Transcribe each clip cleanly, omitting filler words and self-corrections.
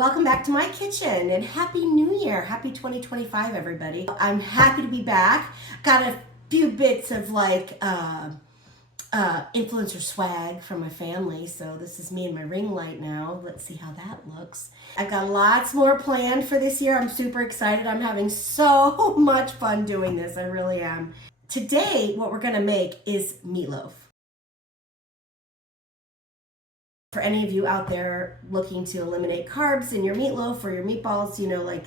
Welcome back to my kitchen and Happy New Year. Happy 2025, everybody. I'm happy to be back. Got a few bits of influencer swag from my family. So this is me and my ring light now. Let's see how that looks. I've got lots more planned for this year. I'm super excited. I'm having so much fun doing this. I really am. Today, what we're gonna make is meatloaf. For any of you out there looking to eliminate carbs in your meatloaf or your meatballs,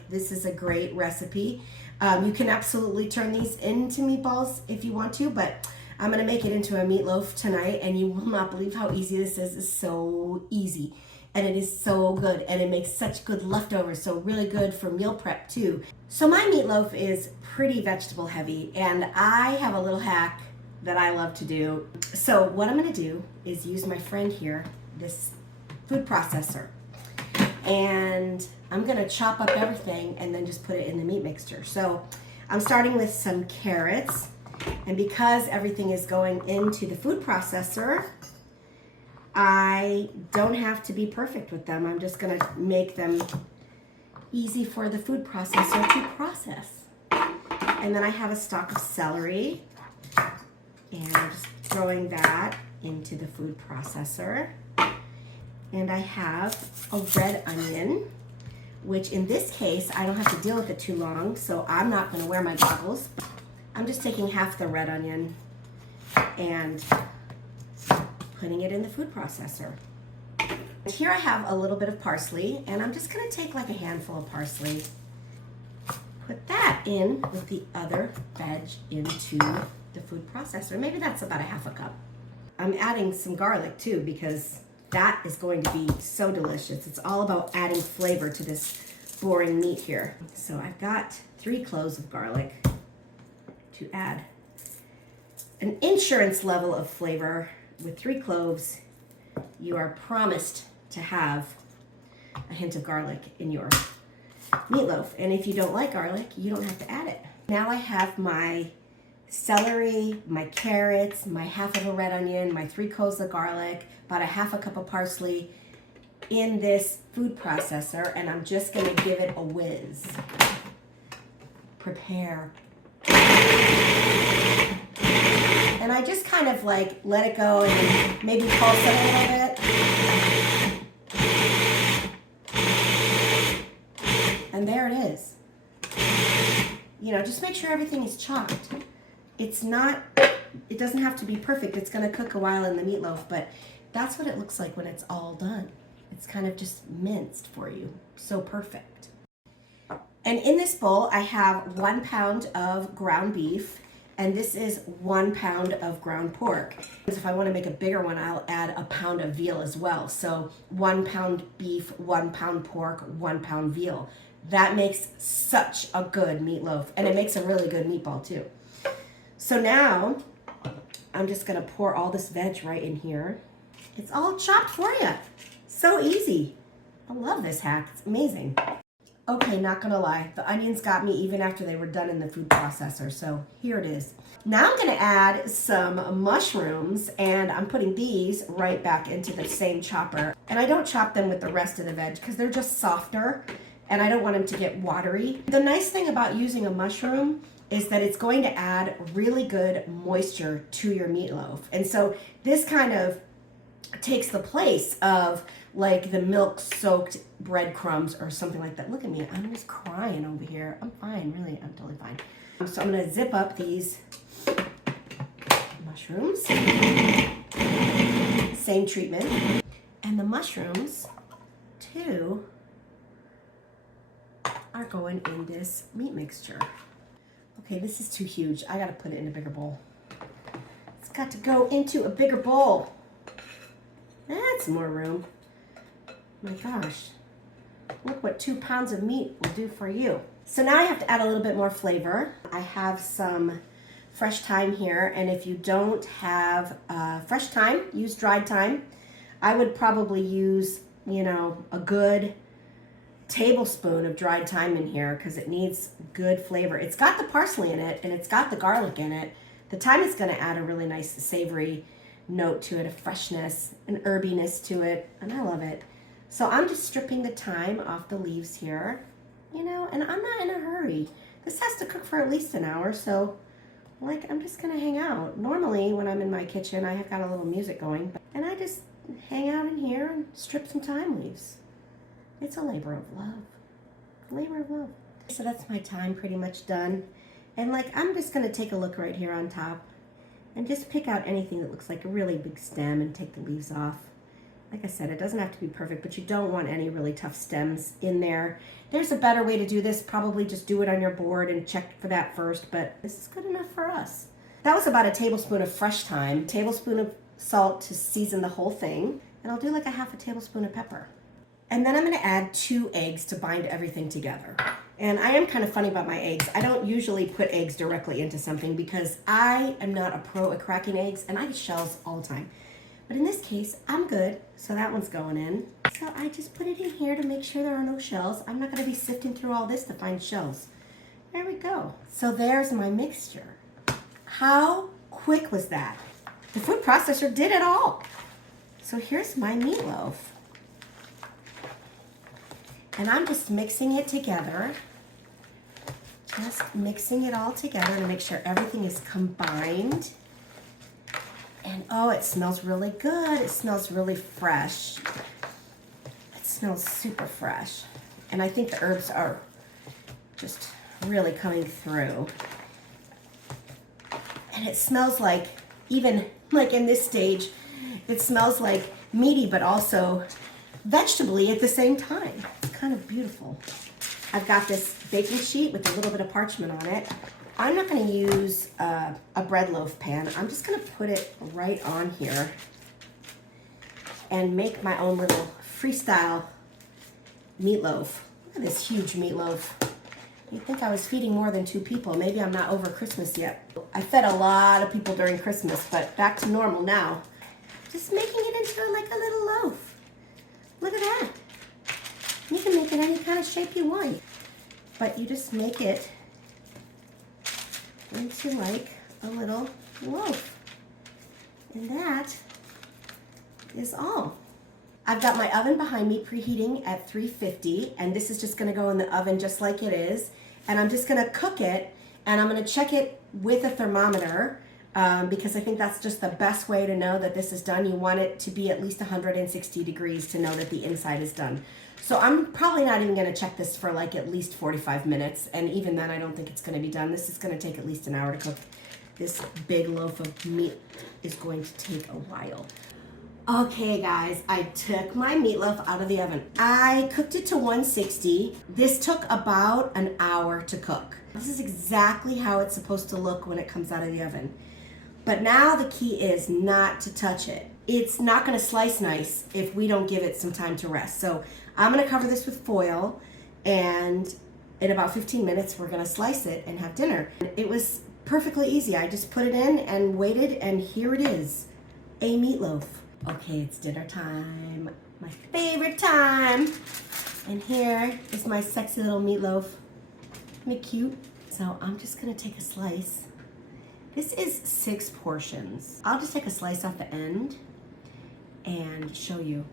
this is a great recipe. You can absolutely turn these into meatballs if you want to, but I'm gonna make it into a meatloaf tonight, and you will not believe how easy this is. It's so easy, and it is so good, and it makes such good leftovers, so really good for meal prep too. So my meatloaf is pretty vegetable heavy, and I have a little hack that I love to do. So what I'm gonna do is use my friend here, this food processor, and I'm gonna chop up everything and then just put it in the meat mixture. So I'm starting with some carrots, and because everything is going into the food processor, I don't have to be perfect with them. I'm just gonna make them easy for the food processor to process. And then I have a stalk of celery, and I'm just throwing that into the food processor. And I have a red onion, which in this case, I don't have to deal with it too long, so I'm not gonna wear my goggles. I'm just taking half the red onion and putting it in the food processor. Here I have a little bit of parsley, and I'm just gonna take like a handful of parsley, put that in with the other veg into the food processor. Maybe that's about a half a cup. I'm adding some garlic too, because that is going to be so delicious. It's all about adding flavor to this boring meat here. So I've got 3 cloves of garlic to add an insurance level of flavor. With 3 cloves, you are promised to have a hint of garlic in your meatloaf. And if you don't like garlic, you don't have to add it. Now I have my celery, my carrots, my half of a red onion, my 3 cloves of garlic, about a half a cup of parsley in this food processor, and I'm just gonna give it a whiz. Prepare. And I just kind of like let it go and maybe pulse it a little bit. And there it is. Just make sure everything is chopped. It doesn't have to be perfect. It's gonna cook a while in the meatloaf, but that's what it looks like when it's all done. It's kind of just minced for you. So perfect. And in this bowl, I have 1 pound of ground beef, and this is 1 pound of ground pork. If I want to make a bigger one, I'll add a pound of veal as well. So 1 pound beef, 1 pound pork, 1 pound veal. That makes such a good meatloaf, and it makes a really good meatball too. So now I'm just gonna pour all this veg right in here. It's all chopped for you. So easy. I love this hack. It's amazing. Okay, not gonna lie, the onions got me even after they were done in the food processor, so here it is. Now I'm gonna add some mushrooms, and I'm putting these right back into the same chopper. And I don't chop them with the rest of the veg because they're just softer, and I don't want them to get watery. The nice thing about using a mushroom is that it's going to add really good moisture to your meatloaf. And so this kind of takes the place of like the milk-soaked breadcrumbs or something like that. Look at me, I'm just crying over here. I'm fine, really, I'm totally fine. So I'm gonna zip up these mushrooms. Same treatment. And the mushrooms, too, are going in this meat mixture. Okay, this is too huge. I gotta put it in a bigger bowl. It's got to go into a bigger bowl. That's more room. My gosh. Look what 2 pounds of meat will do for you. So now I have to add a little bit more flavor. I have some fresh thyme here, and if you don't have fresh thyme, use dried thyme. I would probably use, a good tablespoon of dried thyme in here because it needs good flavor. It's got the parsley in it, and it's got the garlic in it. The thyme is gonna add a really nice savory note to it, a freshness, an herbiness to it, and I love it. So I'm just stripping the thyme off the leaves here, you know, and I'm not in a hurry. This has to cook for at least an hour, so like I'm just gonna hang out. Normally when I'm in my kitchen, I have got a little music going, and I just hang out in here and strip some thyme leaves. It's a labor of love, labor of love. So that's my thyme pretty much done. And like, I'm just gonna take a look right here on top and just pick out anything that looks like a really big stem and take the leaves off. Like I said, it doesn't have to be perfect, but you don't want any really tough stems in there. There's a better way to do this. Probably just do it on your board and check for that first, but this is good enough for us. That was about a tablespoon of fresh thyme, a tablespoon of salt to season the whole thing, and I'll do like a half a tablespoon of pepper. And then I'm gonna add 2 eggs to bind everything together. And I am kind of funny about my eggs. I don't usually put eggs directly into something because I am not a pro at cracking eggs, and I get shells all the time. But in this case, I'm good, so that one's going in. So I just put it in here to make sure there are no shells. I'm not gonna be sifting through all this to find shells. There we go. So there's my mixture. How quick was that? The food processor did it all. So here's my meatloaf. And I'm just mixing it together. Just mixing it all together to make sure everything is combined. And oh, it smells really good. It smells really fresh. It smells super fresh. And I think the herbs are just really coming through. And it smells like, even like in this stage, it smells like meaty, but also vegetably at the same time. It's kind of beautiful. I've got this baking sheet with a little bit of parchment on it. I'm not going to use a bread loaf pan. I'm just going to put it right on here and make my own little freestyle meatloaf. Look at this huge meatloaf. You'd think I was feeding more than 2 people. Maybe I'm not over Christmas yet. I fed a lot of people during Christmas, but back to normal now. Just making it into like a little loaf. Look at that. You can make it any kind of shape you want, but you just make it into like a little loaf. And that is all. I've got my oven behind me preheating at 350, and this is just gonna go in the oven just like it is. And I'm just gonna cook it, and I'm gonna check it with a thermometer because I think that's just the best way to know that this is done. You want it to be at least 160 degrees to know that the inside is done. So I'm probably not even gonna check this for like at least 45 minutes, and even then I don't think it's gonna be done. This is gonna take at least an hour to cook. This big loaf of meat is going to take a while. Okay guys, I took my meatloaf out of the oven. I cooked it to 160. This took about an hour to cook. This is exactly how it's supposed to look when it comes out of the oven. But now the key is not to touch it. It's not gonna slice nice if we don't give it some time to rest. So I'm gonna cover this with foil, and in about 15 minutes, we're gonna slice it and have dinner. It was perfectly easy. I just put it in and waited, and here it is, a meatloaf. Okay, it's dinner time, my favorite time. And here is my sexy little meatloaf. Isn't it cute? So I'm just gonna take a slice. This is 6 portions. I'll just take a slice off the end and show you.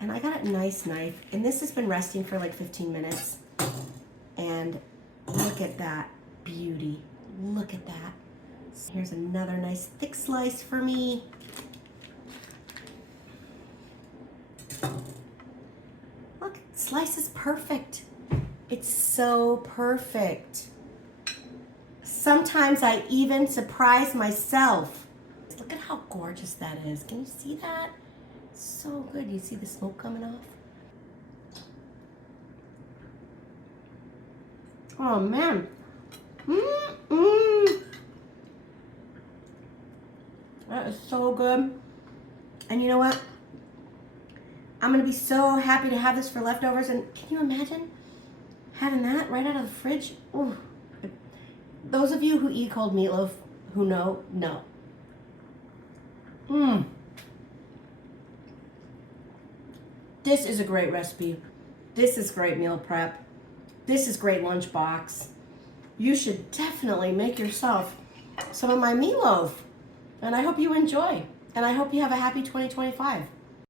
And I got a nice knife, and this has been resting for like 15 minutes. And look at that beauty. Look at that. So here's another nice thick slice for me. Look, slice is perfect. It's so perfect. Sometimes I even surprise myself. Look at how gorgeous that is. Can you see that? So good. You see the smoke coming off? Oh man. That is so good. And you know what? I'm gonna be so happy to have this for leftovers. And can you imagine having that right out of the fridge? Ooh. Those of you who eat cold meatloaf who know. This is a great recipe. This is great meal prep. This is great lunchbox. You should definitely make yourself some of my meatloaf. And I hope you enjoy. And I hope you have a happy 2025.